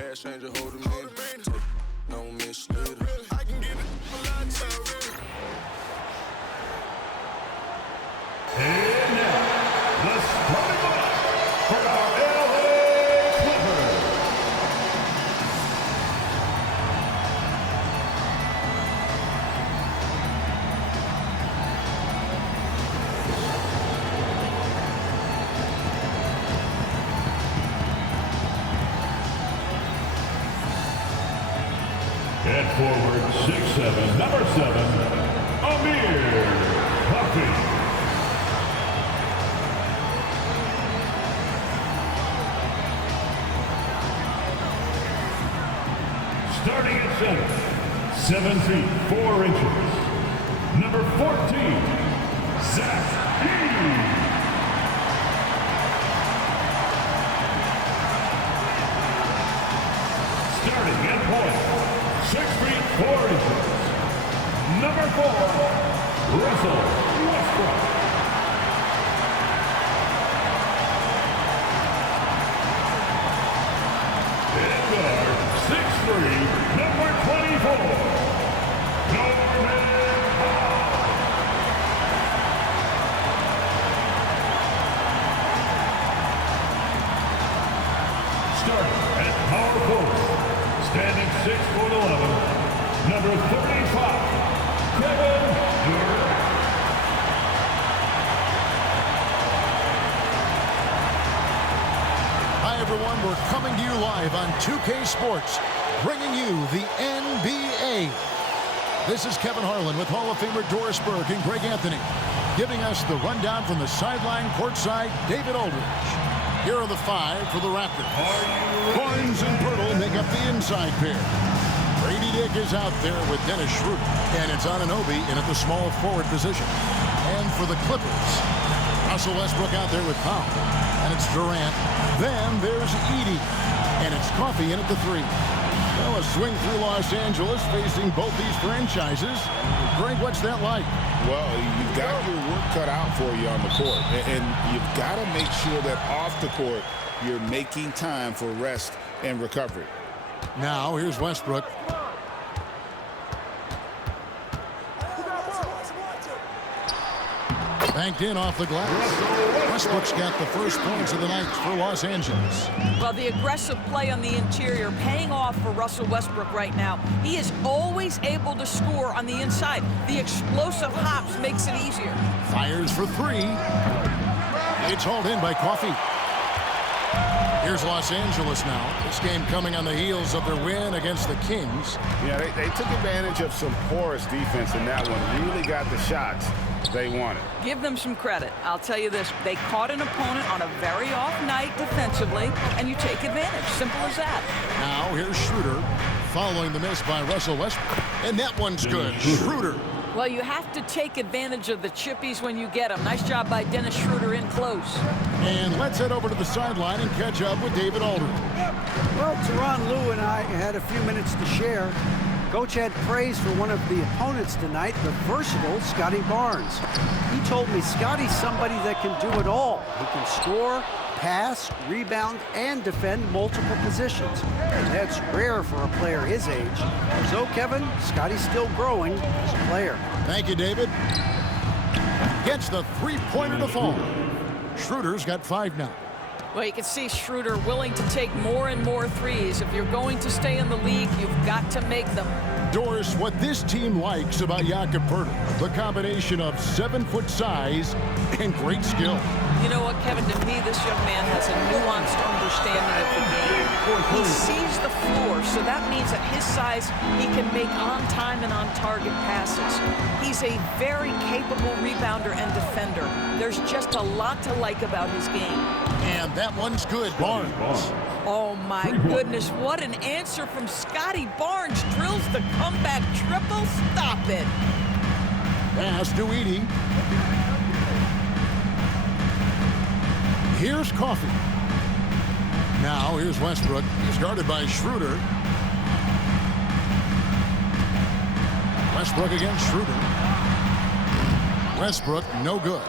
cash ain't just hold a minute. No misleader. I can get it a lot of time. And now, the starting lineup for our LA Clippers. At forward 6'7", number 7, Amir Coffey. Starting at center, 7 feet 4 inches, number 14, Zach Edey. Starting at point, 6 feet 4 inches, number 4, Russell Westbrook. And guard, 6'3", number 24, Norman Powell. Starting at power forward, standing 6'11", number 35, Kevin Durant. Hi everyone, we're coming to you live on 2K Sports, bringing you the NBA. This is Kevin Harlan with Hall of Famer Doris Burke and Greg Anthony, giving us the rundown from the sideline courtside, David Aldridge. Here are the 5 for the Raptors. Barnes and Pirtle make up the inside pair. Grady Dick is out there with Dennis Schroeder, and it's Anunoby in at the small forward position. And for the Clippers, Russell Westbrook out there with Powell, and it's Durant. Then there's Edey, and it's Coffey in at the 3. Well, a swing through Los Angeles facing both these franchises. Greg, what's that like? Well, you've got your work cut out for you on the court, and you've got to make sure that off the court you're making time for rest and recovery. Now, here's Westbrook. Banked in off the glass. Westbrook's got the first points of the night for Los Angeles. Well, the aggressive play on the interior paying off for Russell Westbrook right now. He is always able to score on the inside. The explosive hops makes it easier. Fires for 3. It's hauled in by Coffey. Here's Los Angeles now. This game coming on the heels of their win against the Kings. Yeah, they took advantage of some porous defense in that one. Really got the shots they wanted. Give them some credit. I'll tell you this. They caught an opponent on a very off night defensively, and you take advantage. Simple as that. Now here's Schroeder following the miss by Russell Westbrook. And that one's good. Schroeder. Well, you have to take advantage of the chippies when you get them. Nice job by Dennis Schroeder in close. And let's head over to the sideline and catch up with David Aldridge. Well, Tyronn Lue and I had a few minutes to share. Coach had praise for one of the opponents tonight, the versatile Scottie Barnes. He told me Scottie's somebody that can do it all. He can score, pass, rebound, and defend multiple positions. And that's rare for a player his age. So, Kevin, Scottie's still growing as a player. Thank you, David. Gets the three-pointer to fall. Schroeder's got 5 now. Well, you can see Schroeder willing to take more and more threes. If you're going to stay in the league, you've got to make them. Doris, what this team likes about Jakob Poeltl, the combination of 7-foot size and great skill. You know what, Kevin, to me, this young man has a nuanced understanding of the game. He sees the floor, so that means at his size, he can make on-time and on-target passes. He's a very capable rebounder and defender. There's just a lot to like about his game. And that one's good, Barnes. Oh, my goodness, what an answer from Scottie Barnes. Drills the comeback triple. Stop it. Pass to Edey. Here's Coffey. Now here's Westbrook. He's guarded by Schroeder. Westbrook against Schroeder. Westbrook, no good.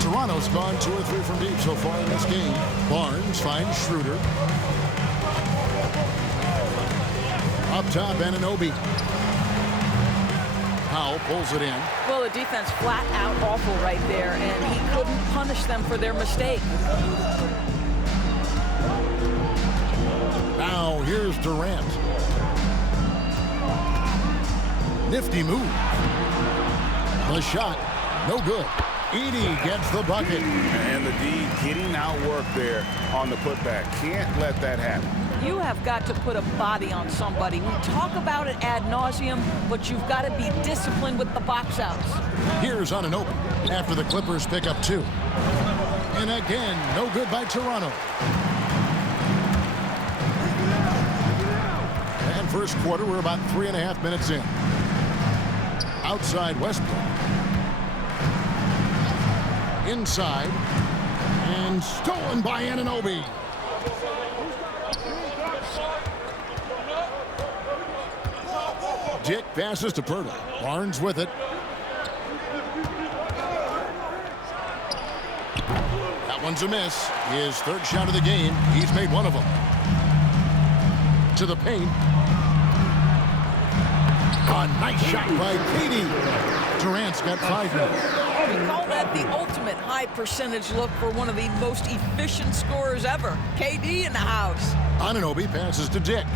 Toronto's gone 2 or 3 from deep so far in this game. Barnes finds Schroeder. Up top, Anunoby. Powell pulls it in. Well, the defense flat out awful right there, and he couldn't punish them for their mistake. Now here's Durant. Nifty move. The shot, no good. Edey gets the bucket. And the D getting outwork there on the putback. Can't let that happen. You have got to put a body on somebody. We talk about it ad nauseum, but you've got to be disciplined with the box outs. Here's Anunoby after the Clippers pick up 2. And again, no good by Toronto. And first quarter, we're about 3.5 minutes in. Outside Westbrook. Inside. And stolen by Anunoby. Dick passes to Pirtle. Barnes with it. That one's a miss. His third shot of the game. He's made one of them. To the paint. A nice shot by KD. Durant's got 5 minutes. We call that the ultimate high percentage look for one of the most efficient scorers ever. KD in the house. Anunoby passes to Dick.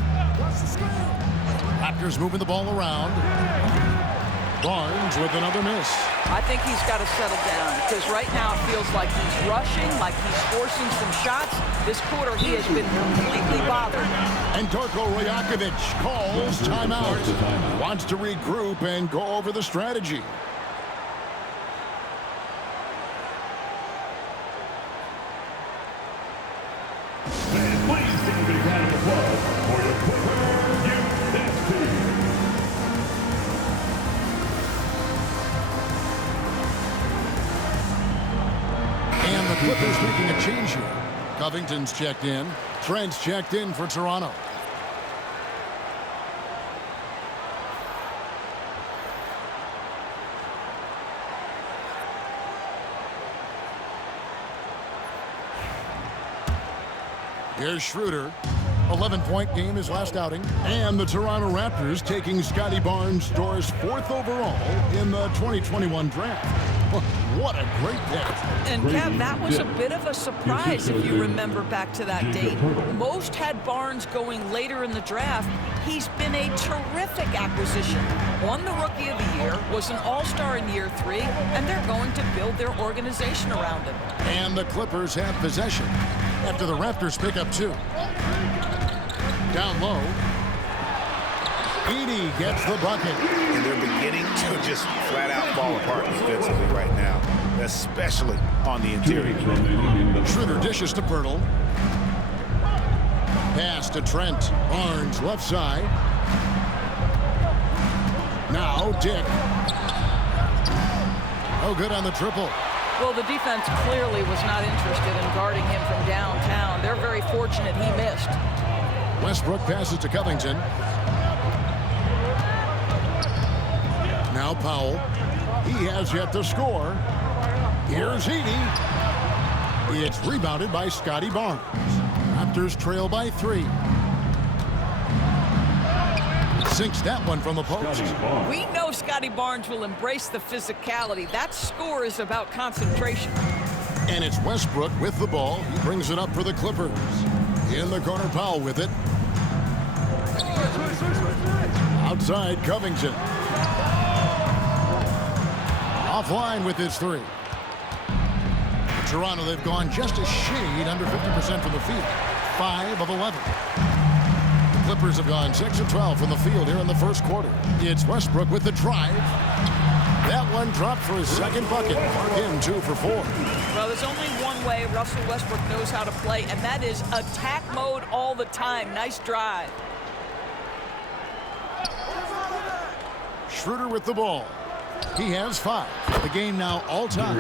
Raptors moving the ball around. Barnes with another miss. I think he's got to settle down because right now it feels like he's rushing, like he's forcing some shots. This quarter he has been completely bothered. And Darko Rajakovic calls timeout. Wants to regroup and go over the strategy. And please give a big round of applause for the Clippers U.S. team. And the Clippers making a change here. Covington's checked in. Trent's checked in for Toronto. Here's Schroeder. 11-point game his last outing. And the Toronto Raptors taking Scotty Barnes, Doris 4th overall in the 2021 draft. What a great pick. And Kev, that was a bit of a surprise if you remember back to that date. Most had Barnes going later in the draft. He's been a terrific acquisition. Won the Rookie of the Year, was an All-Star in year 3, and they're going to build their organization around him. And the Clippers have possession after the Raptors pick up 2. Down low. Edey gets the bucket. And they're beginning to just flat out fall apart defensively right now, especially on the interior. Schroeder dishes to Pirtle. Pass to Trent. Barnes left side. Now Dick. Oh, good on the triple. Well, the defense clearly was not interested in guarding him from downtown. They're very fortunate he missed. Westbrook passes to Covington. Now Powell. He has yet to score. Here's Edey. It's rebounded by Scotty Barnes. Raptors trail by 3. Sinks that one from the post. We know Scotty Barnes will embrace the physicality. That score is about concentration. And it's Westbrook with the ball. He brings it up for the Clippers. In the corner, Powell with it. Outside, Covington. Offline with his 3. Toronto, they've gone just a shade under 50% from the field. 5 of 11. The Clippers have gone 6 of 12 from the field here in the first quarter. It's Westbrook with the drive. That one dropped for his second bucket. Mark in 2 for 4. Well, there's only one way Russell Westbrook knows how to play, and that is attack mode all the time. Nice drive. Schroeder with the ball. He has 5. The game now all time.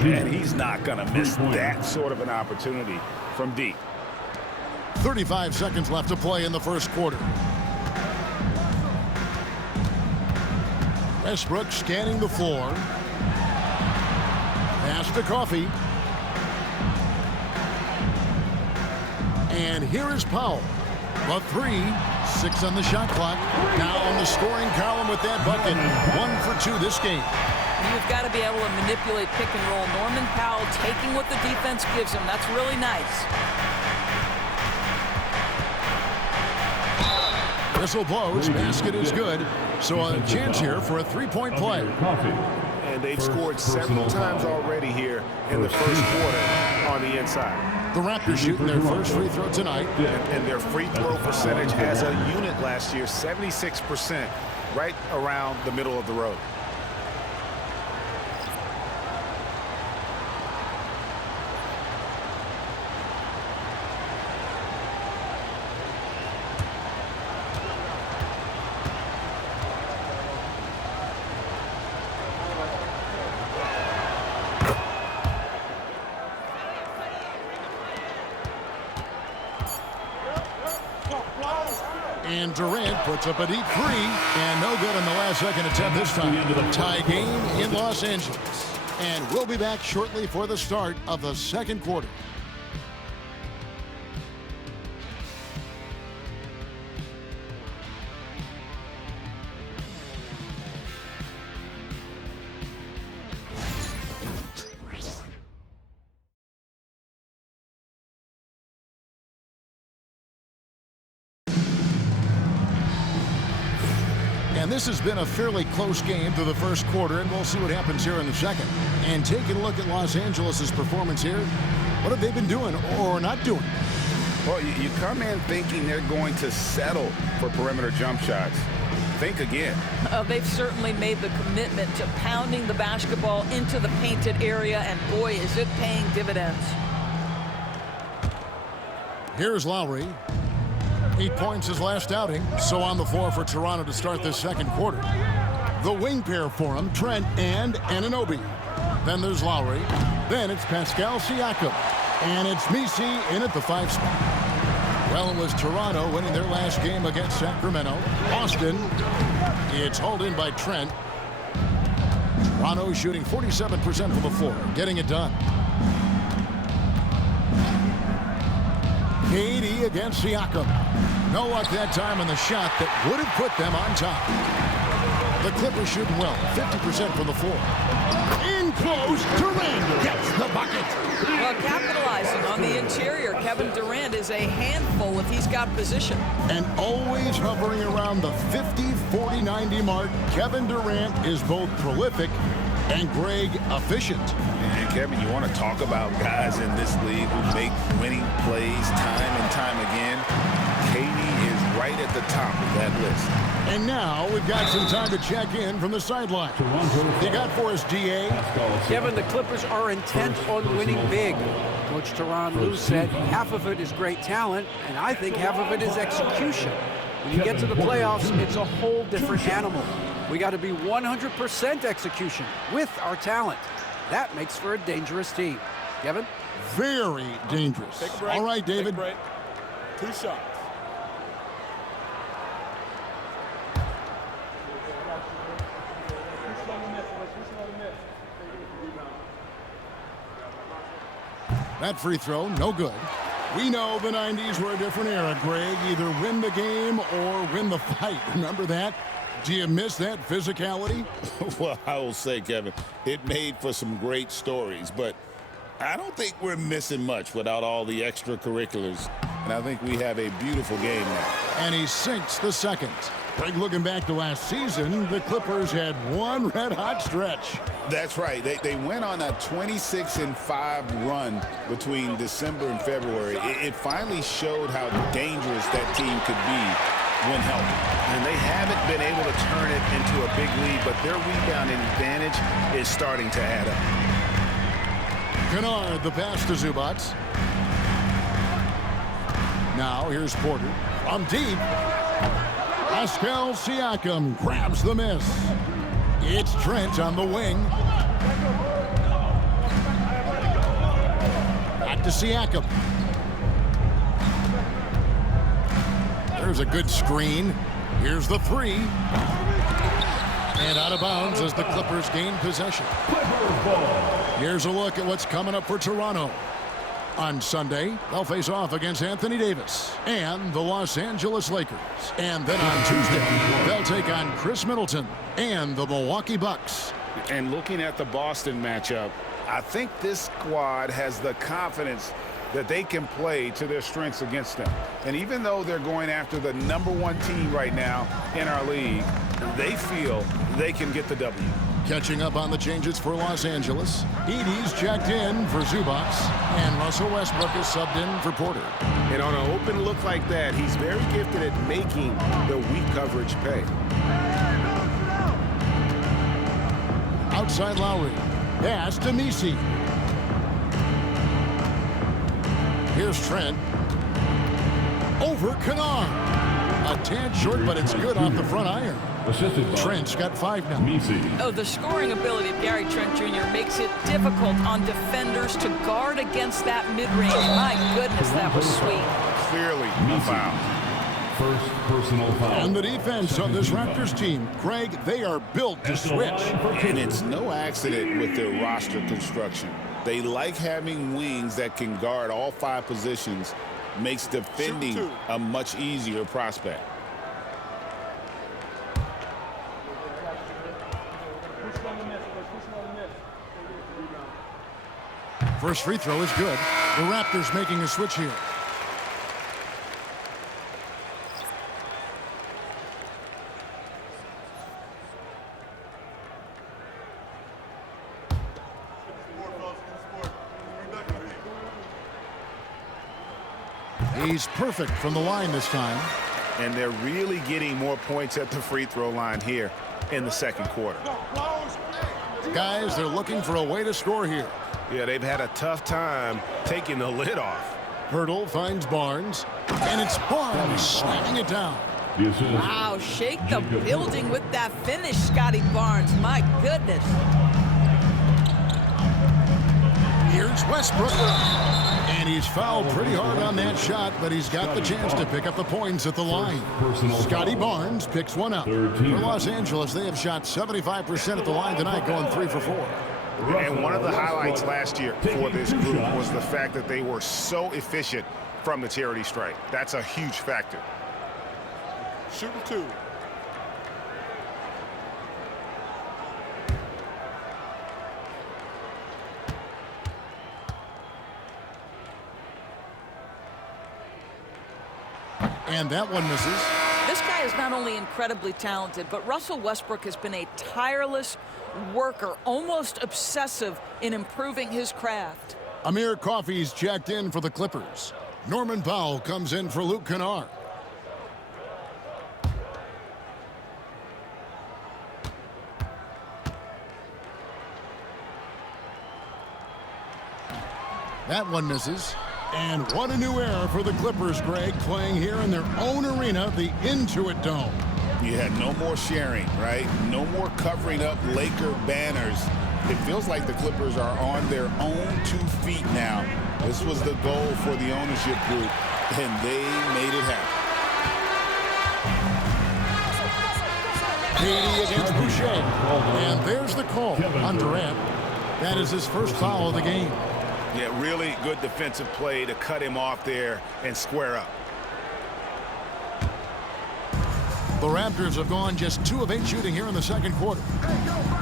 And he's not going to miss that sort of an opportunity from deep. 35 seconds left to play in the first quarter. Westbrook scanning the floor. Pass to Coffey. And here is Powell. A 3, 6 on the shot clock. Now on the scoring column with that bucket. 1 for 2 this game. You've got to be able to manipulate pick and roll. Norman Powell taking what the defense gives him. That's really nice. Whistle blows. Basket is good. So a chance here for a three-point play. And they've scored several times already here in the first quarter on the inside. The Raptors shooting their first free throw tonight. And their free throw percentage as a unit last year, 76%, right around the middle of the road. And Durant puts up a deep 3, and no good on the last second attempt this time. Tie game in Los Angeles. And we'll be back shortly for the start of the second quarter. And this has been a fairly close game through the first quarter, and we'll see what happens here in the second. And taking a look at Los Angeles' performance here, what have they been doing or not doing? Well, you come in thinking they're going to settle for perimeter jump shots. Think again. They've certainly made the commitment to pounding the basketball into the painted area, and boy, is it paying dividends. Here's Lowry. 8 points his last outing, so on the floor for Toronto to start this second quarter. The wing pair for him, Trent and Anunoby. Then there's Lowry. Then it's Pascal Siakam. And it's Messi in at the 5 spot. Well, it was Toronto winning their last game against Sacramento. Boston, it's hauled in by Trent. Toronto shooting 47% from the floor, getting it done. KD against Siakam. No luck that time on the shot that would have put them on top. The Clippers shooting well, 50% from the floor. In close, Durant gets the bucket. Well, capitalizing on the interior, Kevin Durant is a handful if he's got position. And always hovering around the 50, 40, 90 mark, Kevin Durant is both prolific and, Greg, efficient. And Kevin, you want to talk about guys in this league who make winning plays time and time again. KD is right at the top of that list. And now we've got some time to check in from the sideline. You got for us, DA? Kevin, the Clippers are intent on winning big. Coach Tyronn Lue said half of it is great talent, and I think half of it is execution. When you get to the playoffs, it's a whole different animal. We got to be 100% execution with our talent. That makes for a dangerous team. Kevin? Very dangerous. All right, David. 2 shots. That free throw, no good. We know the 90s were a different era, Greg. Either win the game or win the fight. Remember that? Do you miss that physicality? Well, I will say, Kevin, it made for some great stories, but I don't think we're missing much without all the extracurriculars. And I think we have a beautiful game now. And he sinks the second. Greg, looking back to last season, the Clippers had one red-hot stretch. That's right. They went on a 26-5 run between December and February. It finally showed how dangerous that team could be when healthy. And they haven't been able to turn it into a big lead, but their rebounding advantage is starting to add up. Kennard, the pass to Zubac. Now here's Porter from deep. Pascal Siakam grabs the miss. It's Trent on the wing. Back to Siakam. There's a good screen. Here's the 3. And out of bounds as the Clippers gain possession. Here's a look at what's coming up for Toronto. On Sunday, they'll face off against Anthony Davis and the Los Angeles Lakers. And then on Tuesday, they'll take on Chris Middleton and the Milwaukee Bucks. And looking at the Boston matchup, I think this squad has the confidence that they can play to their strengths against them. And even though they're going after the #1 team right now in our league, they feel they can get the W. Catching up on the changes for Los Angeles, Edey's checked in for Zubac, and Russell Westbrook is subbed in for Porter. And on an open look like that, he's very gifted at making the weak coverage pay. Outside Lowry, pass to Messi. Here's Trent. Over Kennard. A tad short, but it's good off the front iron. Trent's got 5 now. Oh, the scoring ability of Gary Trent Jr. makes it difficult on defenders to guard against that mid-range. My goodness, that was sweet. Clearly a foul. First personal foul. And the defense of this Raptors team, Greg, they are built to switch. And it's no accident with their roster construction. They like having wings that can guard all 5 positions, makes defending a much easier prospect. First free throw is good. The Raptors making a switch here. He's perfect from the line this time. And they're really getting more points at the free throw line here in the second quarter. Guys, they're looking for a way to score here. Yeah, they've had a tough time taking the lid off. Hurdle finds Barnes, and it's Barnes slamming it down. Wow, shake the building with that finish, Scotty Barnes. My goodness. Here's Westbrook. And he's fouled pretty hard on that shot, but he's got the chance to pick up the points at the line. Scotty Barnes picks one up. For Los Angeles, they have shot 75% at the line tonight, going 3 for 4. And one of the highlights last year for this group was the fact that they were so efficient from the charity stripe. That's a huge factor. Shooting 2. And that one misses. This guy is not only incredibly talented, but Russell Westbrook has been a tireless worker, almost obsessive in improving his craft. Amir Coffey's checked in for the Clippers. Norman Powell comes in for Luke Kennard. That one misses. And what a new era for the Clippers, Greg, playing here in their own arena, the Intuit Dome. You had no more sharing, right? No more covering up Laker banners. It feels like the Clippers are on their own 2 feet now. This was the goal for the ownership group, and they made it happen. KD against Boucher. And there's the call on Durant. That is his first foul of the game. Yeah, really good defensive play to cut him off there and square up. The Raptors have gone just 2 of 8 shooting here in the second quarter.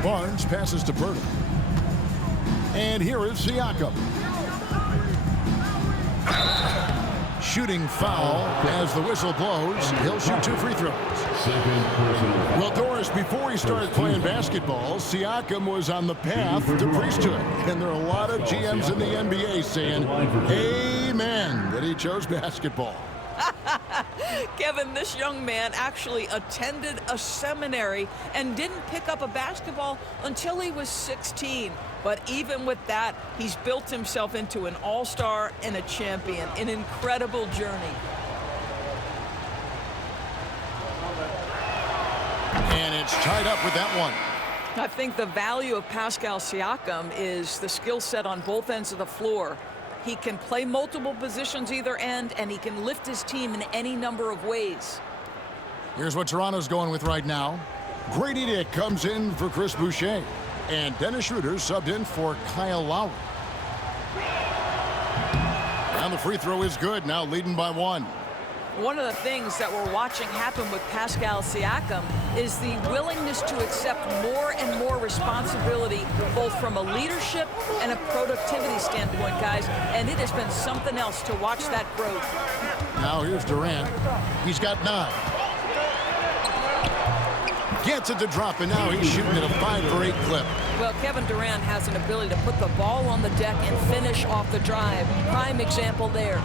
Barnes passes to Burton. And here is Siakam. Shooting foul as the whistle blows. He'll shoot 2 free throws. Well, Doris, before he started playing basketball, Siakam was on the path to priesthood. And there are a lot of GMs in the NBA saying, amen, that he chose basketball. Kevin, this young man actually attended a seminary and didn't pick up a basketball until he was 16. But even with that, he's built himself into an all-star and a champion. An incredible journey. And it's tied up with that one. I think the value of Pascal Siakam is the skill set on both ends of the floor. He can play multiple positions either end, and he can lift his team in any number of ways. Here's what Toronto's going with right now. Grady Dick comes in for Chris Boucher. And Dennis Schroeder subbed in for Kyle Lowry. And the free throw is good, now leading by 1. One of the things that we're watching happen with Pascal Siakam is the willingness to accept more and more responsibility, both from a leadership and a productivity standpoint, guys. And it has been something else to watch that growth. Now here's Durant. He's got 9. Gets it to drop, and now he's shooting at a 5-for-8 clip. Well, Kevin Durant has an ability to put the ball on the deck and finish off the drive. Prime example there.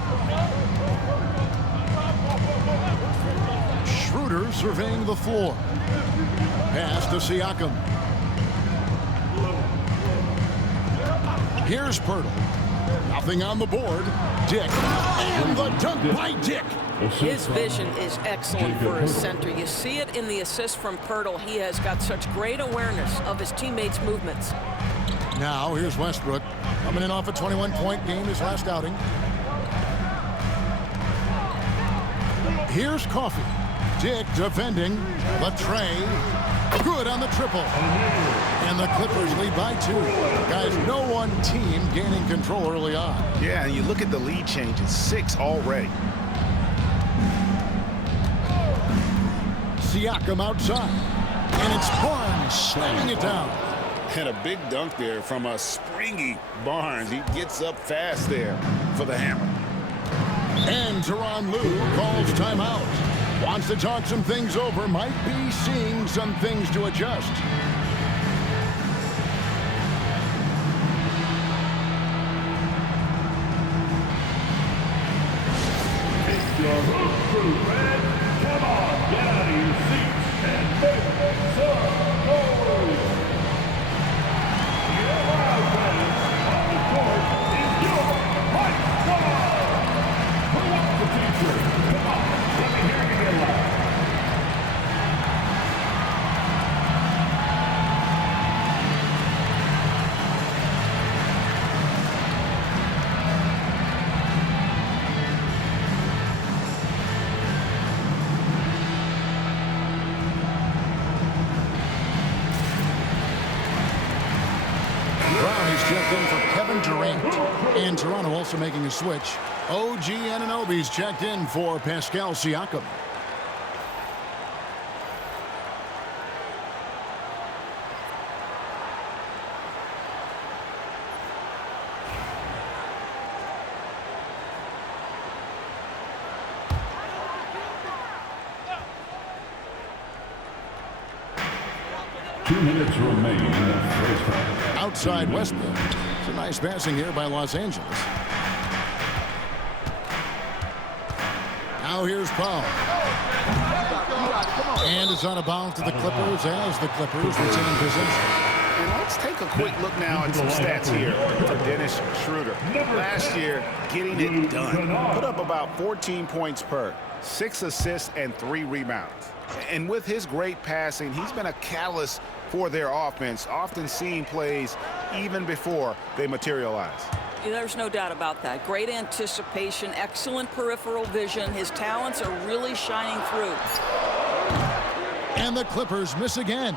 Schroeder surveying the floor. Pass to Siakam. Here's Poeltl. Nothing on the board. Dick. And the dunk by Dick. His vision is excellent for a center. You see it in the assist from Poeltl. He has got such great awareness of his teammates' movements. Now here's Westbrook. Coming in off a 21-point game his last outing. Here's Coffey. Dick defending. The tray. Good on the triple. And the Clippers lead by 2. Guys, no one team gaining control early on. Yeah, and you look at the lead changes. 6 already. Siakam outside. And it's Barnes slamming it down. And a big dunk there from a springy Barnes. He gets up fast there for the hammer. And Tyronn Lue calls timeout. Wants to talk some things over. Might be seeing some things to adjust. It's your hoop crew, Red. Come on, get out of your seats and make some noise. Your loud fans on the court is your Mike Squad. Who wants the t-shirt? Come on, let me hear you get loud. Checked in for Kevin Durant. And Toronto also making a switch. OG Anunoby's checked in for Pascal Siakam. Two minutes remaining in the first half. Outside Westbrook. It's a nice passing here by Los Angeles. Now here's Paul. And it's out of bounds to the Clippers as the Clippers retain possession. And let's take a quick look now at some stats here for Dennis Schroeder. Last year, getting it done. Put up about 14 points per, 6 assists, and 3 rebounds. And with his great passing, he's been a catalyst for their offense, often seeing plays even before they materialize. There's no doubt about that. Great anticipation, excellent peripheral vision. His talents are really shining through. And the Clippers miss again.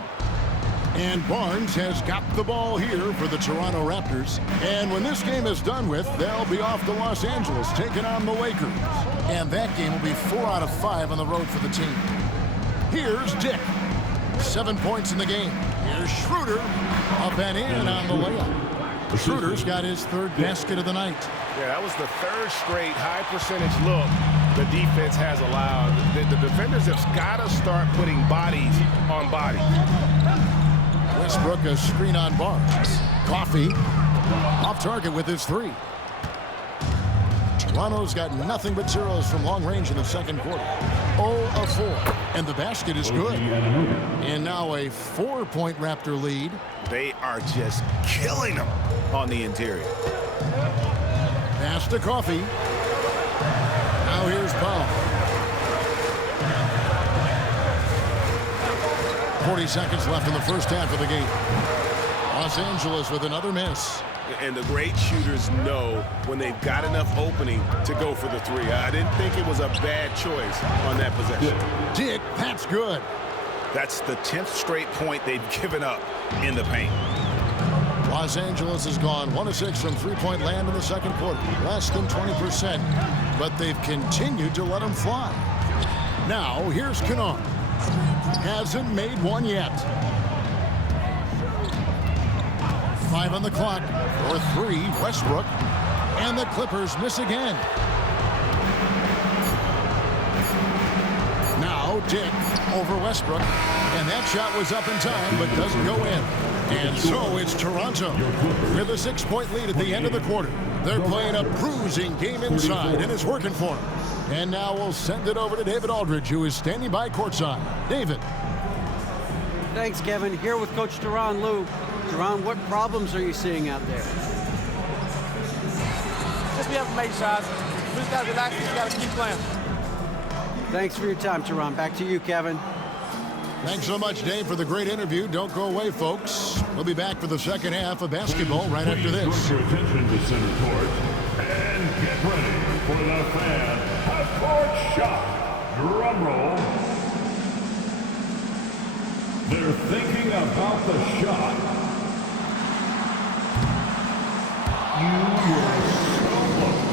And Barnes has got the ball here for the Toronto Raptors. And when this game is done with, they'll be off to Los Angeles taking on the Lakers. And that game will be 4 out of 5 on the road for the team. Here's Dick. 7 points in the game. Here's Schroeder. Up and in on the layup. Schroeder's got his 3rd basket of the night. Yeah, that was the 3rd straight high percentage look the defense has allowed. The defenders have got to start putting bodies on bodies. Westbrook a screen on Barnes. Coffey off target with his 3. Toronto's got nothing but zeros from long range in the second quarter. 0 of 4. And the basket is good. And now a 4-point Raptor lead. They are just killing them on the interior. Pass to Coffey. Now here's Paul. 40 seconds left in the first half of the game. Los Angeles with another miss. And the great shooters know when they've got enough opening to go for the 3. I didn't think it was a bad choice on that possession. Dick, that's good. That's the 10th straight point they've given up in the paint. Los Angeles has gone 1 of 6 from three-point land in the second quarter, less than 20%, but they've continued to let them fly. Now, here's Kennard. Hasn't made one yet. 5 on the clock for 3, Westbrook, and the Clippers miss again. Now, Dick over Westbrook, and that shot was up in time, but doesn't go in. And so it's Toronto with a 6-point lead at the end of the quarter. They're playing a bruising game inside, and it's working for them. And now we'll send it over to David Aldridge, who is standing by courtside. David. Thanks, Kevin. Here with Coach Tyronn Lue. Tyronn, what problems are you seeing out there? Just we have to make shots. We just got to relax. We just got to keep playing. Thanks for your time, Tyronn. Back to you, Kevin. Thanks so much, Dave, for the great interview. Don't go away, folks. We'll be back for the second half of basketball right after this. Your attention to center court and get ready for the fan half-court shot. Drum roll. They're thinking about the shot. You were so close.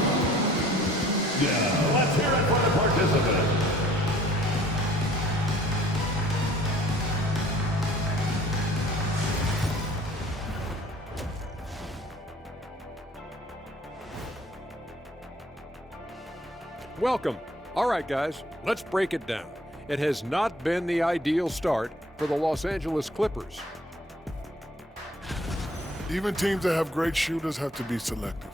Yeah, let's hear it for the participant. Welcome. All right, guys, let's break it down. It has not been the ideal start for the Los Angeles Clippers. Even teams that have great shooters have to be selective.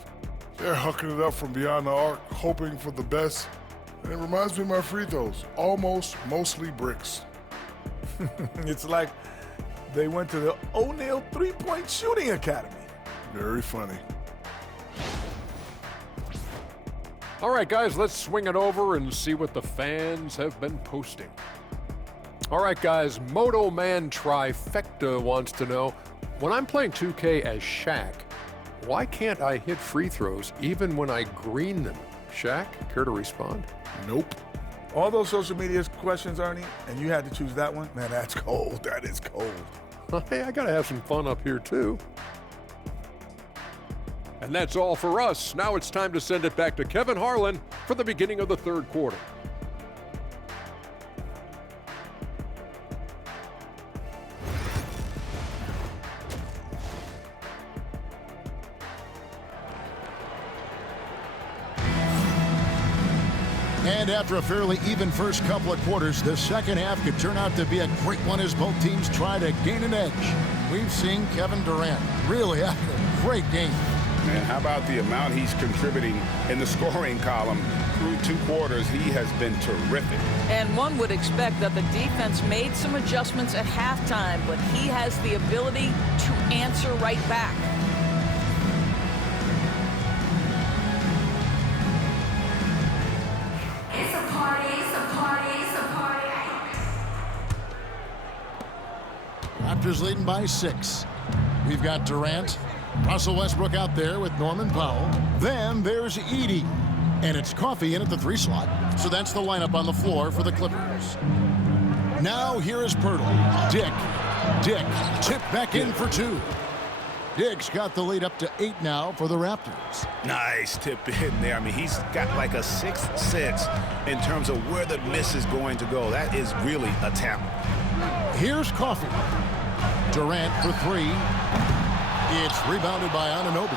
They're hucking it up from beyond the arc, hoping for the best. And it reminds me of my free throws, almost mostly bricks. It's like they went to the O'Neal three-point shooting academy. Very funny. All right, guys, let's swing it over and see what the fans have been posting. All right, guys, Moto Man Trifecta wants to know, when I'm playing 2K as Shaq, why can't I hit free throws even when I green them? Shaq, care to respond? Nope. All those social media questions, Arnie, and you had to choose that one? Man, that's cold. That is cold. Hey, I got to have some fun up here, too. And that's all for us. Now it's time to send it back to Kevin Harlan for the beginning of the third quarter. And after a fairly even first couple of quarters, the second half could turn out to be a great one as both teams try to gain an edge. We've seen Kevin Durant really having a great game. Man, how about the amount he's contributing in the scoring column? Through 2 quarters, he has been terrific. And one would expect that the defense made some adjustments at halftime, but he has the ability to answer right back. It's a party, it's a party, it's a party. Raptors leading by 6. We've got Durant, Russell Westbrook out there with Norman Powell. Then there's Edey. And it's Coffee in at the 3 slot. So that's the lineup on the floor for the Clippers. Now here is Poeltl. Dick tipped back in for 2. Dick's got the lead up to 8 now for the Raptors. Nice tip in there. I mean, he's got like a 6th sense in terms of where the miss is going to go. That is really a talent. Here's Coffee. Durant for 3. It's rebounded by Anunoby.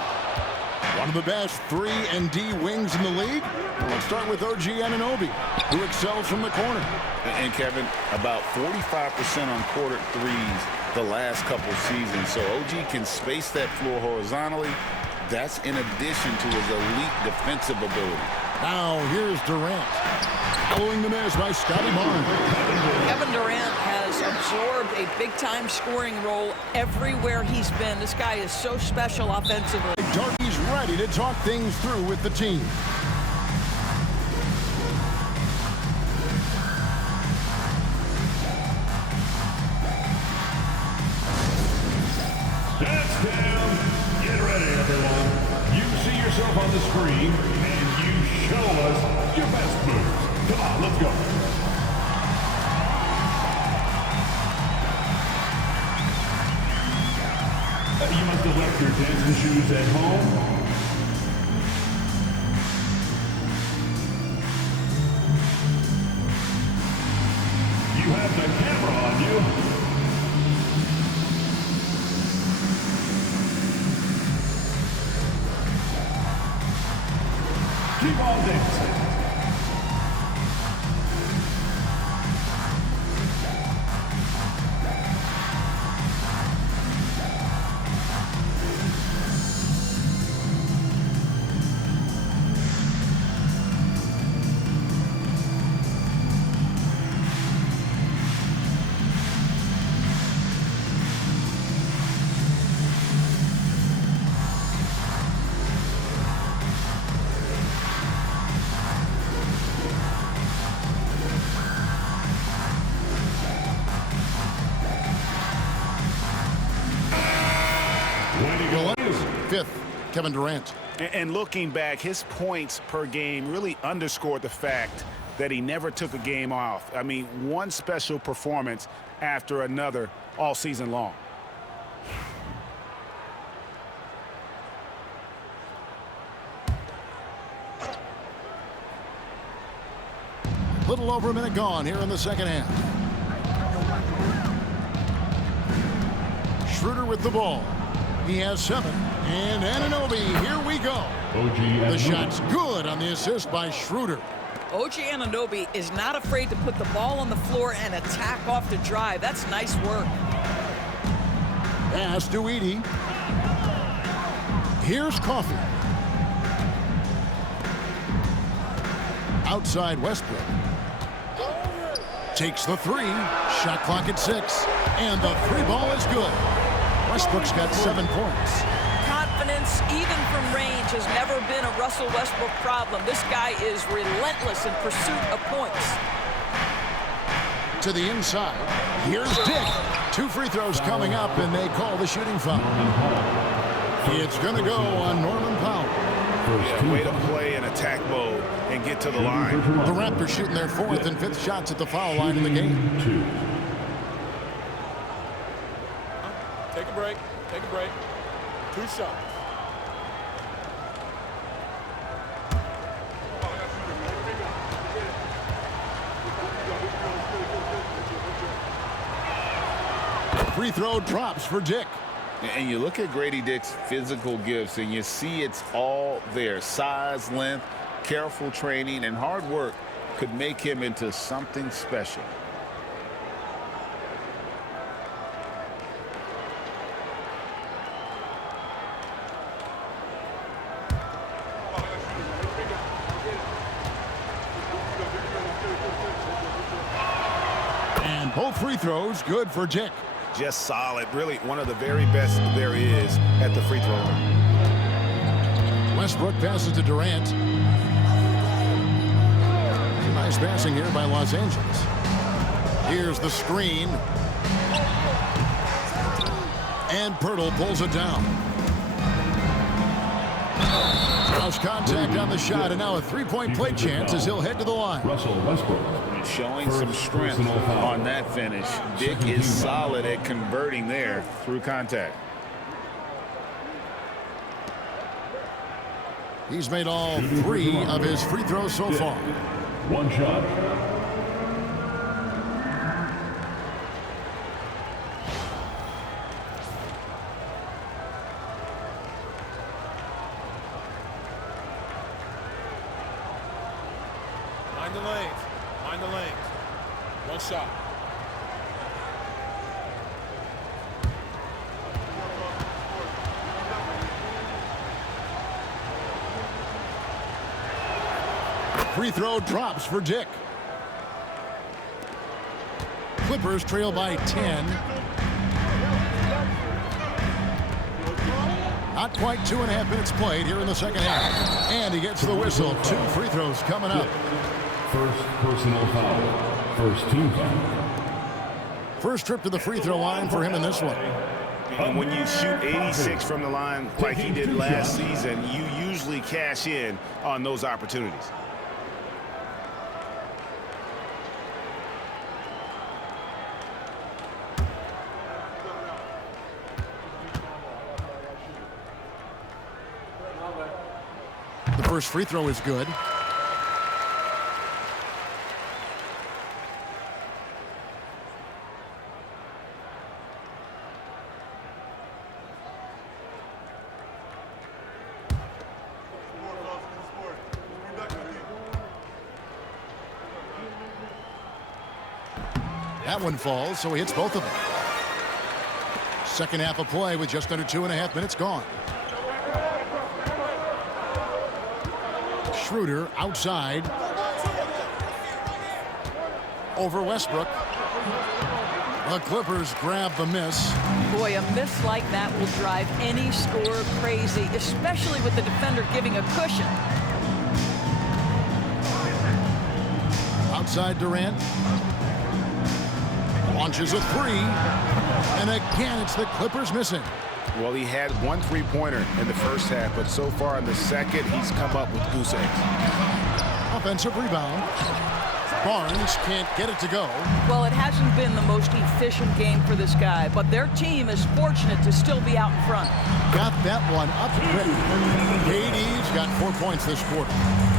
One of the best 3-and-D wings in the league. Let's start with OG Anunoby, who excels from the corner. And Kevin, about 45% on quarter threes the last couple seasons. So OG can space that floor horizontally. That's in addition to his elite defensive ability. Now here's Durant. Following the miss by Scotty Barnes. Kevin Durant has absorbed a big-time scoring role everywhere he's been. This guy is so special offensively. Darky's ready to talk things through with the team. That's down. Get ready, everyone. You see yourself on the screen, and you show us your best moves. Come on, let's go. You must have left Check your dancing shoes at home. You have the camera on you. Keep on dancing. Fifth, Kevin Durant. And looking back, his points per game really underscored the fact that he never took a game off. I mean, one special performance after another all season long. Little over a minute gone here in the second half. Schroeder with the ball. He has 7. And Anunoby, here we go. The shot's good on the assist by Schroeder. OG Anunoby is not afraid to put the ball on the floor and attack off the drive. That's nice work. Pass to Edey. Here's Coffey. Outside Westbrook. Takes the 3. Shot clock at 6. And the 3 ball is good. Westbrook's got 7 points. Confidence, even from range, has never been a Russell Westbrook problem. This guy is relentless in pursuit of points. To the inside. Here's Dick. 2 free throws coming up, and they call the shooting foul. It's going to go on Norman Powell. Yeah, way to play in attack mode and get to the line. The Raptors shooting their 4th and 5th shots at the foul line in the game. Take a break. Take a break. 2 shots. Free throw drops for Dick. And you look at Grady Dick's physical gifts, and you see it's all there. Size, length, careful training, and hard work could make him into something special. And both free throws good for Dick. Just solid. Really one of the very best there is at the free throw line. Westbrook passes to Durant. Nice passing here by Los Angeles. Here's the screen. And Pirtle pulls it down. Cross contact on the shot, and now a 3-point play chance as he'll head to the line. Russell Westbrook. Showing some strength on that finish. Dick is solid at converting there through contact. He's made all 3 of his free throws so far. 1 shot. Mind the lanes. Mind the lanes. 1 shot. Free throw drops for Dick. Clippers trail by 10. Not quite 2.5 minutes played here in the second half. And he gets the whistle. 2 free throws coming up. First personal foul. First team foul. First trip to the free throw line for him in this one. And when you shoot 86 from the line like he did last season, you usually cash in on those opportunities. first free throw is good. That one falls, so he hits both of them. Second half of play with just under 2.5 minutes gone. Schroeder outside. Over Westbrook. The Clippers grab the miss. Boy, a miss like that will drive any scorer crazy, especially with the defender giving a cushion. Outside Durant. Launches a three. And again, it's the Clippers missing. Well, he had one three-pointer in the first half, but so far in the second, he's come up with goose eggs. Offensive rebound. Barnes can't get it to go. Well, it hasn't been the most efficient game for this guy, but their team is fortunate to still be out in front. Got that one up quick. KD's got 4 points this quarter.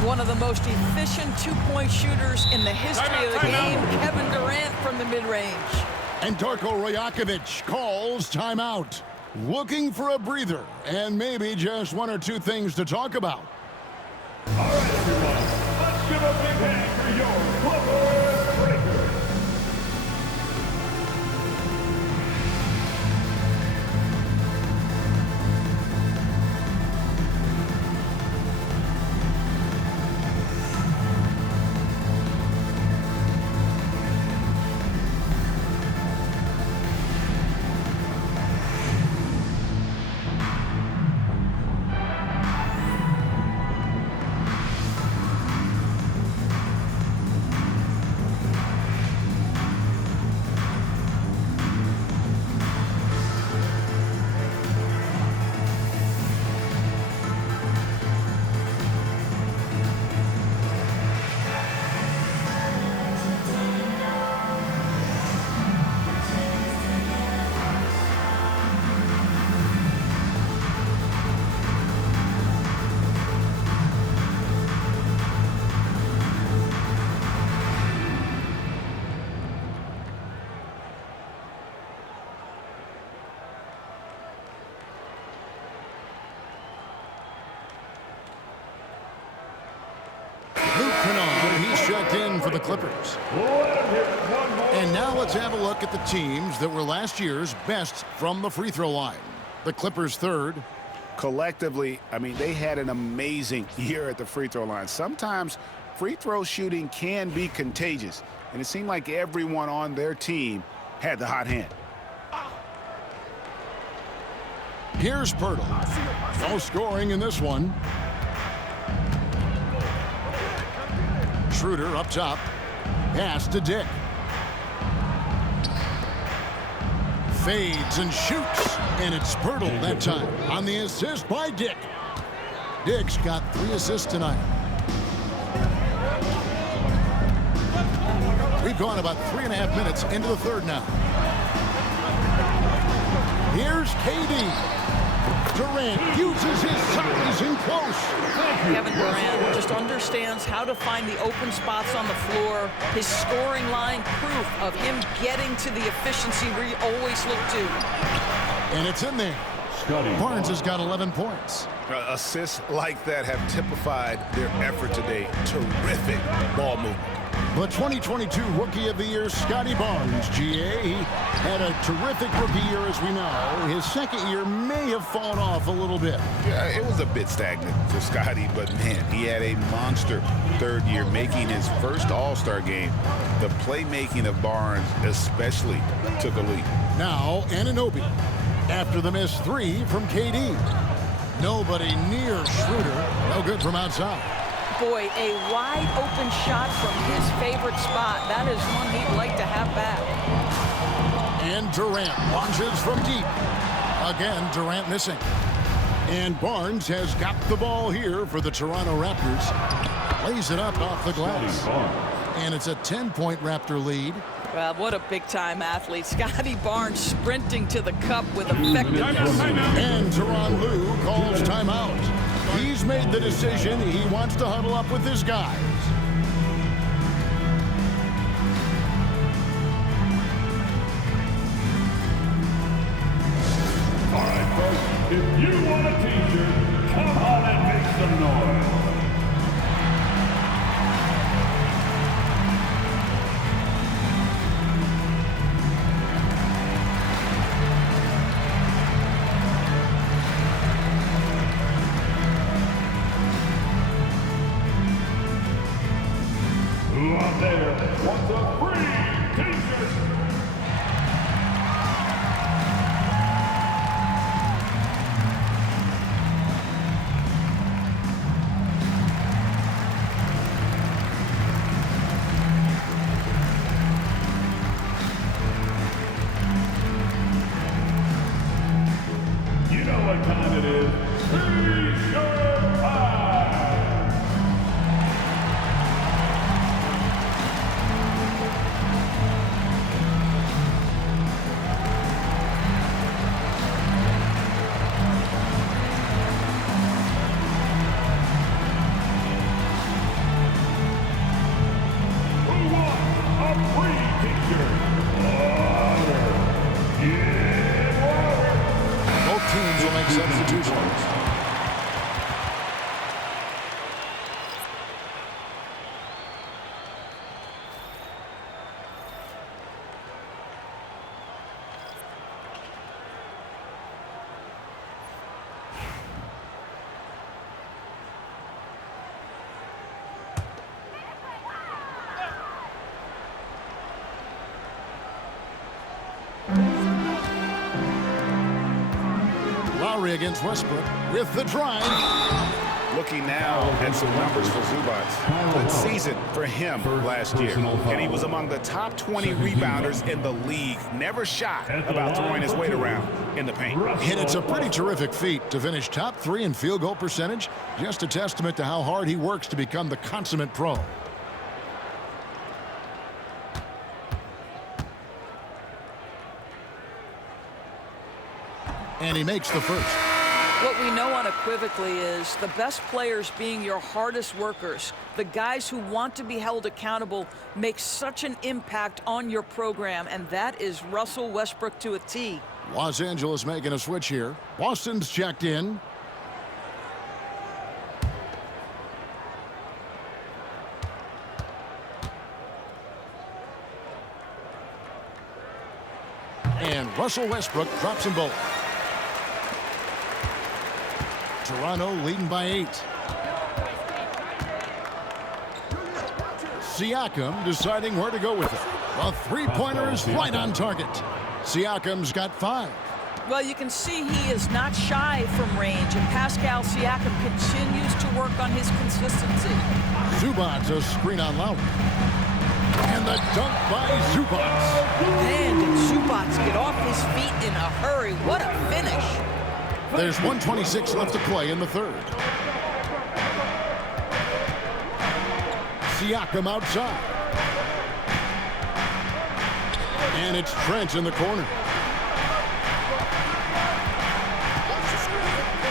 One of the most efficient two-point shooters in the history of the game, Kevin Durant from the mid-range. And Darko Rajakovic calls timeout. Looking for a breather and maybe just one or two things to talk about. All right, everyone. Let's give a big hand for your Clippers Breakers. He's checked in for the Clippers. And now let's have a look at the teams that were last year's best from the free throw line. The Clippers third. Collectively, I mean, they had an amazing year at the free throw line. Sometimes free throw shooting can be contagious, and it seemed like everyone on their team had the hot hand. Here's Pirtle. No scoring in this one. Schroeder up top. Pass to Dick. Fades and shoots. And it's Pirtle that time on the assist by Dick. Dick's got 3 assists tonight. We've gone about 3.5 minutes into the third now. Here's KD. Durant uses his size in close. Kevin Durant just understands how to find the open spots on the floor. His scoring line, proof of him getting to the efficiency we always look to. And it's in there. Barnes has got 11 points. Assists like that have typified their effort today. Terrific ball movement. The 2022 Rookie of the Year, Scotty Barnes, GA. He had a terrific rookie year, as we know. His second year may have fallen off a little bit. Yeah, it was a bit stagnant for Scotty, but man, he had a monster third year, making his first All-Star game. The playmaking of Barnes especially took a leap. Now, Anunoby, after the missed 3 from KD. Nobody near Schroeder. No good from outside. Boy, a wide open shot from his favorite spot. That is one he'd like to have back. And Durant launches from deep. Again, Durant missing. And Barnes has got the ball here for the Toronto Raptors. Lays it up off the glass. And it's a 10-point Raptor lead. Well, what a big-time athlete. Scotty Barnes sprinting to the cup with effectiveness. And Tyronn Lue calls timeout. He's made the decision. He wants to huddle up with his guys. All right, folks, if you want a t-shirt, come on and make some noise. Who out there wants a free t-shirt? You know what time it is. T-shirt time! Who wants a free t-shirt? Water. Get water. Both teams will make substitutions. Lowry against Westbrook with the drive. Looking now at some numbers for Zubac. Good season for him last year. And he was among the top 20 rebounders in the league. Never shy about throwing his weight around in the paint. And it's a pretty terrific feat to finish top 3 in field goal percentage. Just a testament to how hard he works to become the consummate pro. And he makes the first. What we know unequivocally is the best players being your hardest workers, the guys who want to be held accountable, make such an impact on your program, and that is Russell Westbrook to a T. Los Angeles making a switch here. Boston's checked in. And Russell Westbrook drops them both. Toronto leading by 8. Siakam deciding where to go with it. A three-pointer is right on target. Siakam's got 5. Well, you can see he is not shy from range, and Pascal Siakam continues to work on his consistency. Zubac a screen on Lowry. And the dunk by Zubac. And did Zubac get off his feet in a hurry? What a finish. There's 1:26 left to play in the third. Siakam outside. And it's Trent in the corner.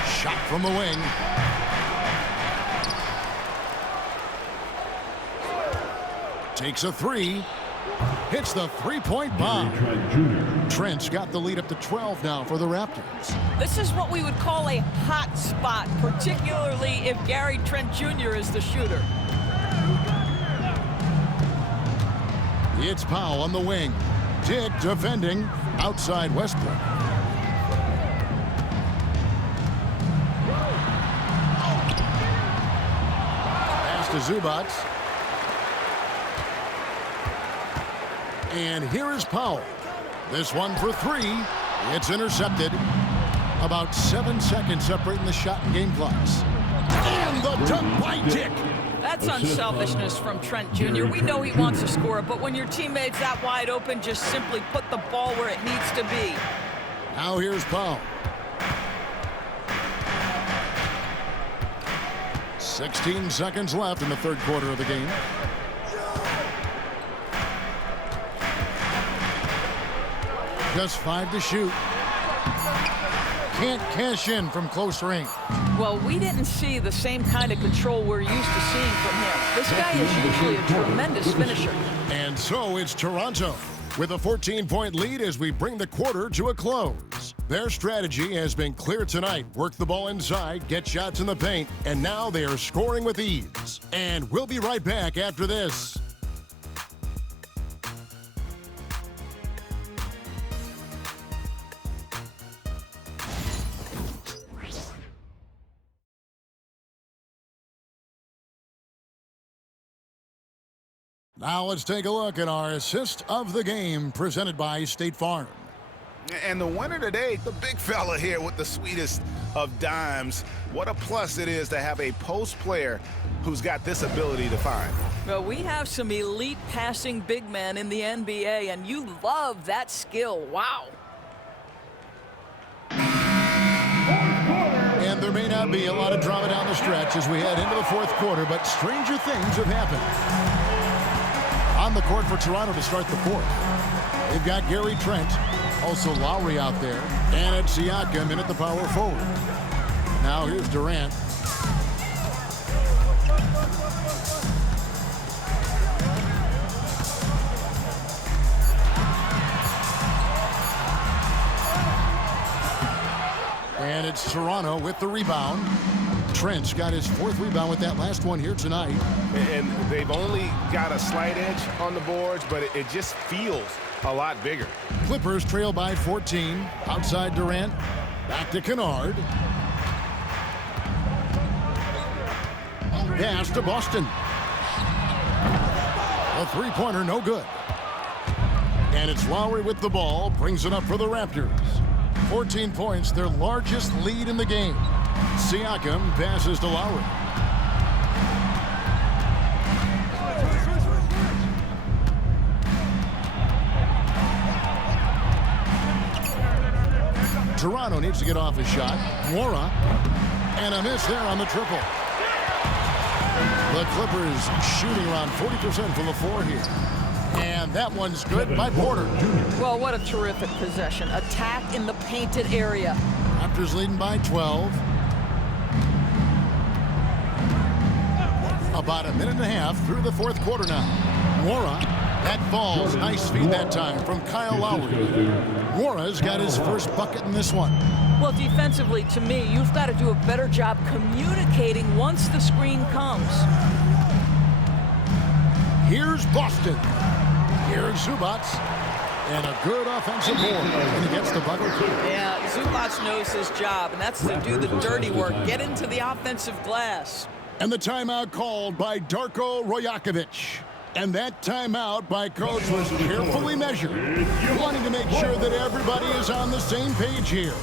Shot from the wing. Takes a 3. Hits the three-point bomb. Trent's got the lead up to 12 now for the Raptors. This is what we would call a hot spot, particularly if Gary Trent Jr. is the shooter. It's Powell on the wing. Dick defending outside Westbrook. Pass to Zubac. And here is Powell. This one for 3. It's intercepted. About 7 seconds separating the shot and game clocks. And the dunk by Dick. That's unselfishness from Trent Jr. We know he wants to score, but when your teammate's that wide open, just simply put the ball where it needs to be. Now here's Powell. 16 seconds left in the third quarter of the game. Just 5 to shoot. Can't cash in from close range. Well, we didn't see the same kind of control we're used to seeing from him. This guy is usually a tremendous finisher. And so it's Toronto with a 14-point lead as we bring the quarter to a close. Their strategy has been clear tonight. Work the ball inside, get shots in the paint, and now they are scoring with ease. And we'll be right back after this. Now let's take a look at our assist of the game presented by State Farm. And the winner today, the big fella here with the sweetest of dimes. What a plus it is to have a post player who's got this ability to find. Well, we have some elite passing big men in the NBA, and you love that skill. Wow. And there may not be a lot of drama down the stretch as we head into the fourth quarter, but stranger things have happened. On the court for Toronto to start the fourth. They've got Gary Trent, also Lowry out there, and it's Siakam in at the power forward. Now here's Durant. And it's Toronto with the rebound. Trent's got his fourth rebound with that last one here tonight. And they've only got a slight edge on the boards, but it just feels a lot bigger. Clippers trail by 14. Outside Durant. Back to Kennard. Pass to Boston. A three-pointer, no good. And it's Lowry with the ball. Brings it up for the Raptors. 14 points, their largest lead in the game. Siakam passes to Lowry. Toronto needs to get off his shot. Mora. And a miss there on the triple. The Clippers shooting around 40% from the floor here. And that one's good by Porter. Well, what a terrific possession. Attack in the painted area. Raptors leading by 12. About a minute and a half through the fourth quarter now. Mora, that falls. Nice feed that time from Kyle Lowry. Mora's got his first bucket in this one. Well, defensively, to me, you've got to do a better job communicating once the screen comes. Here's Boston. Here's Zubac. And a good offensive board. And he gets the bucket. Yeah, Zubac knows his job, and that's to do the dirty work. Get into the offensive glass. And the timeout called by Darko Rajakovic. And that timeout by coach was carefully measured, wanting to make sure that everybody is on the same page here.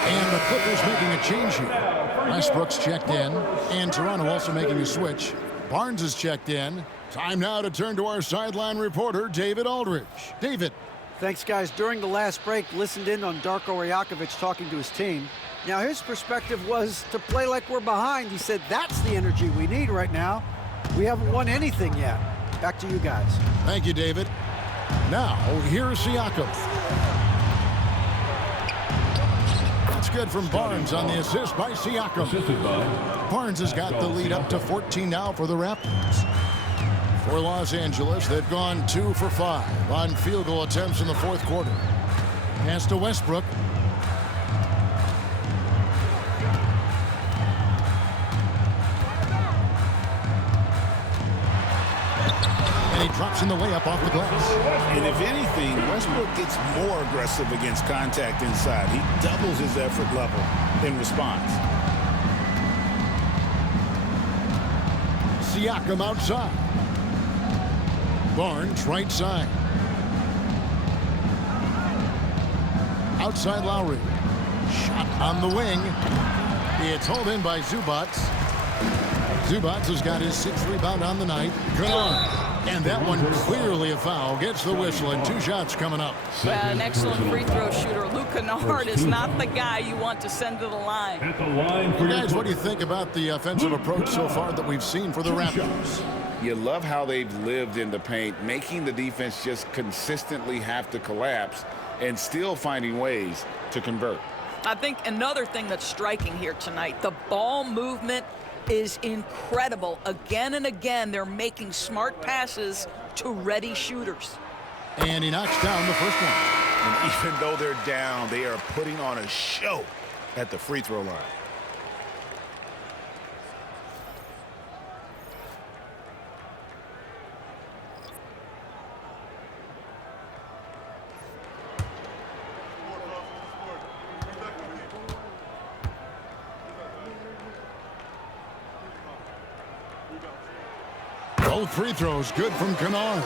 And the Clippers making a change here. Westbrook's checked in, and Toronto also making a switch. Barnes is checked in. Time now to turn to our sideline reporter, David Aldridge. David. Thanks, guys. During the last break, listened in on Darko Rajakovic talking to his team. Now, his perspective was to play like we're behind. He said that's the energy we need right now. We haven't won anything yet. Back to you guys. Thank you, David. Now, here's Siakam. That's good from Barnes on the assist by Siakam. Barnes has got the lead up to 14 now for the Raptors. For Los Angeles, they've gone 2 for 5 on field goal attempts in the fourth quarter. Pass to Westbrook. And he drops in the layup off the glass. And if anything, Westbrook gets more aggressive against contact inside. He doubles his effort level in response. Siakam outside. Barnes right side. Outside Lowry. Shot on the wing. It's hauled in by Zubac. Zubac has got his 6th rebound on the night. Kennard. And that one clearly a foul. Gets the whistle and 2 shots coming up. An excellent free throw shooter. Luke Kennard is not the guy you want to send to the line. At the line for Guys, what do you think about the offensive approach so far that we've seen for the Raptors? You love how they've lived in the paint, making the defense just consistently have to collapse and still finding ways to convert. I think another thing that's striking here tonight, the ball movement is incredible. Again and again, they're making smart passes to ready shooters. And he knocks down the first one. And even though they're down, they are putting on a show at the free throw line. Both free throws good from Kennard.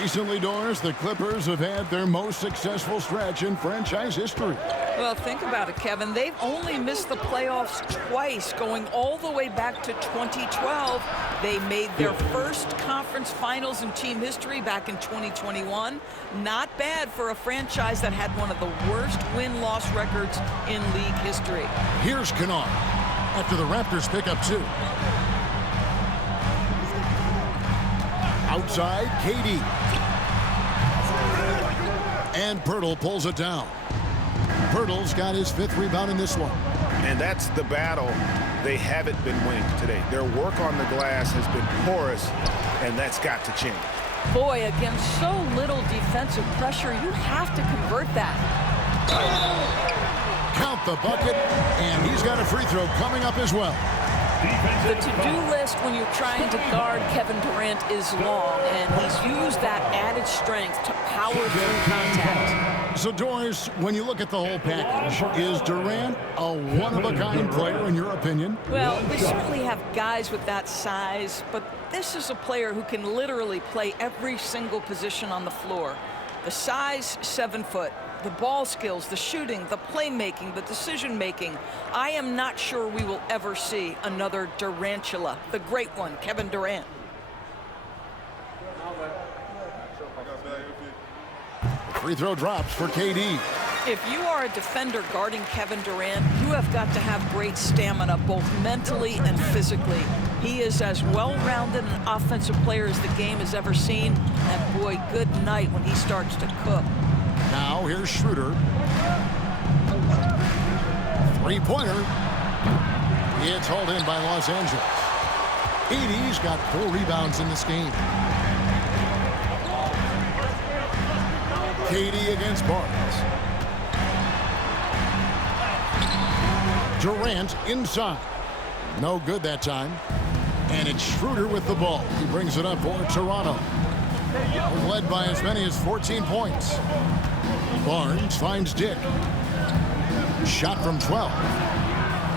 Recently, Doris, the Clippers have had their most successful stretch in franchise history. Well, think about it, Kevin. They've only missed the playoffs twice, going all the way back to 2012. They made their first conference finals in team history back in 2021. Not bad for a franchise that had one of the worst win-loss records in league history. Here's Kennard after the Raptors pick up 2. Outside, KD. And Pirtle pulls it down. Pirtle's got his 5th rebound in this one. And that's the battle they haven't been winning today. Their work on the glass has been porous, and that's got to change. Boy, against so little defensive pressure, you have to convert that. Count the bucket, and he's got a free throw coming up as well. The to-do list when you're trying to guard Kevin Durant is long, and he's used that added strength to power through contact. So, Doris, when you look at the whole package, is Durant a one-of-a-kind player in your opinion? Well, we certainly have guys with that size, but this is a player who can literally play every single position on the floor. The size, 7 foot. The ball skills, the shooting, the playmaking, the decision-making. I am not sure we will ever see another Durantula, the great one, Kevin Durant. The free throw drops for KD. If you are a defender guarding Kevin Durant, you have got to have great stamina, both mentally and physically. He is as well-rounded an offensive player as the game has ever seen, and boy, good night when he starts to cook. Now here's Schroeder. 3-pointer. It's hauled in by Los Angeles. KD's got 4 rebounds in this game. KD against Barnes. Durant inside. No good that time. And it's Schroeder with the ball. He brings it up for Toronto. Led by as many as 14 points. Barnes finds Dick. Shot from 12.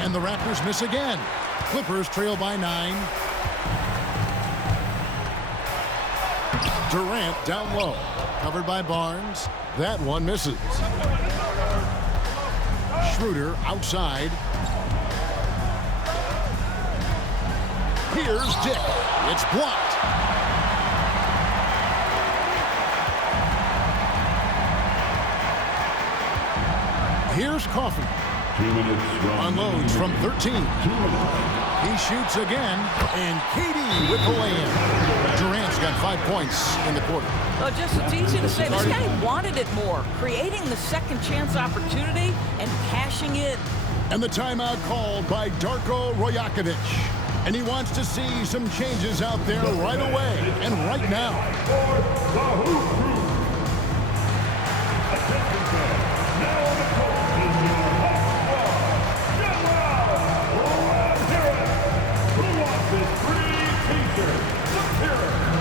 And the Raptors miss again. Clippers trail by 9. Durant down low. Covered by Barnes. That one misses. Schroeder outside. Here's Dick. It's blocked. Here's Coffey. 2 minutes. Unloads from 13. He shoots again, and KD with the lay-in. Durant's got 5 points in the quarter. Well, just it's easy to say. This guy wanted it more, creating the second chance opportunity and cashing in. And the timeout called by Darko Rajakovic. And he wants to see some changes out there right away and right now. For the Hoop Crew. Attention fans, now on the court is your hot squad. General Harris, who wants his free t-shirt? Superior.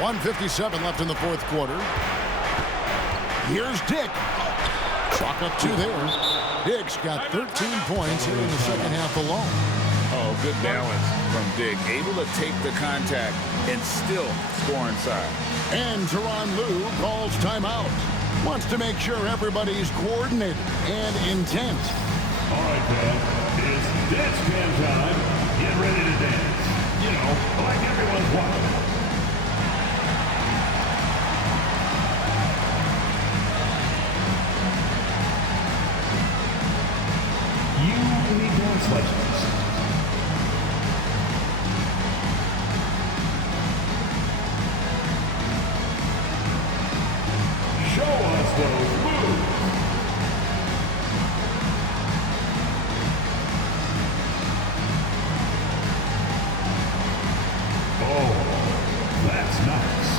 .157 left in the fourth quarter. Here's Dick. Chalk up two there. Dick's got 13 points here in the second half alone. Oh, good balance from Dick. Able to take the contact and still score inside. And Tyronn Lue calls timeout. Wants to make sure everybody's coordinated and intent. All right, fans, it's dance jam time. Get ready to dance. You know, like everyone's watching. You need dance legends. Show us those moves. Oh, that's nice.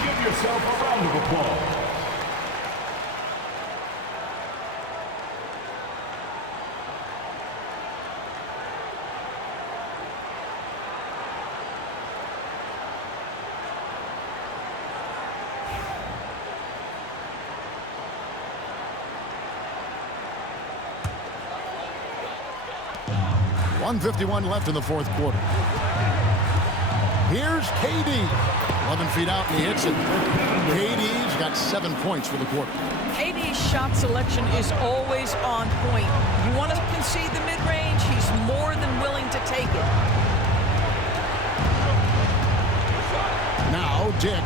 Give yourself a round of applause. .151 left in the fourth quarter. Here's KD. 11 feet out, and he hits it. KD's got 7 points for the quarter. KD's shot selection is always on point. You want to concede the mid-range, he's more than willing to take it. Now Dick.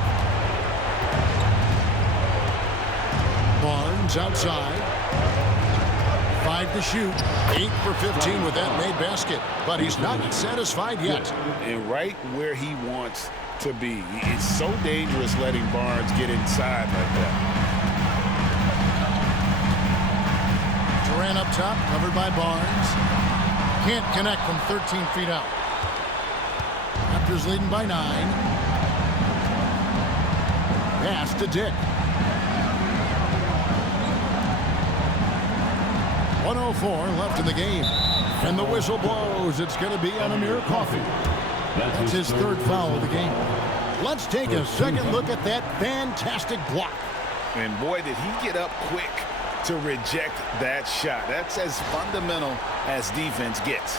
Barnes outside. 5 to shoot. 8 for 15 with that made basket. But he's not satisfied yet. And right where he wants to be. It's so dangerous letting Barnes get inside like that. Durant up top, covered by Barnes. Can't connect from 13 feet out. Raptors leading by 9. Pass to Dick. 1:04 left in the game. And the whistle blows. It's going to be on Amir Coffey. That's his third foul of the game. Let's take a second look at that fantastic block. And boy, did he get up quick to reject that shot. That's as fundamental as defense gets.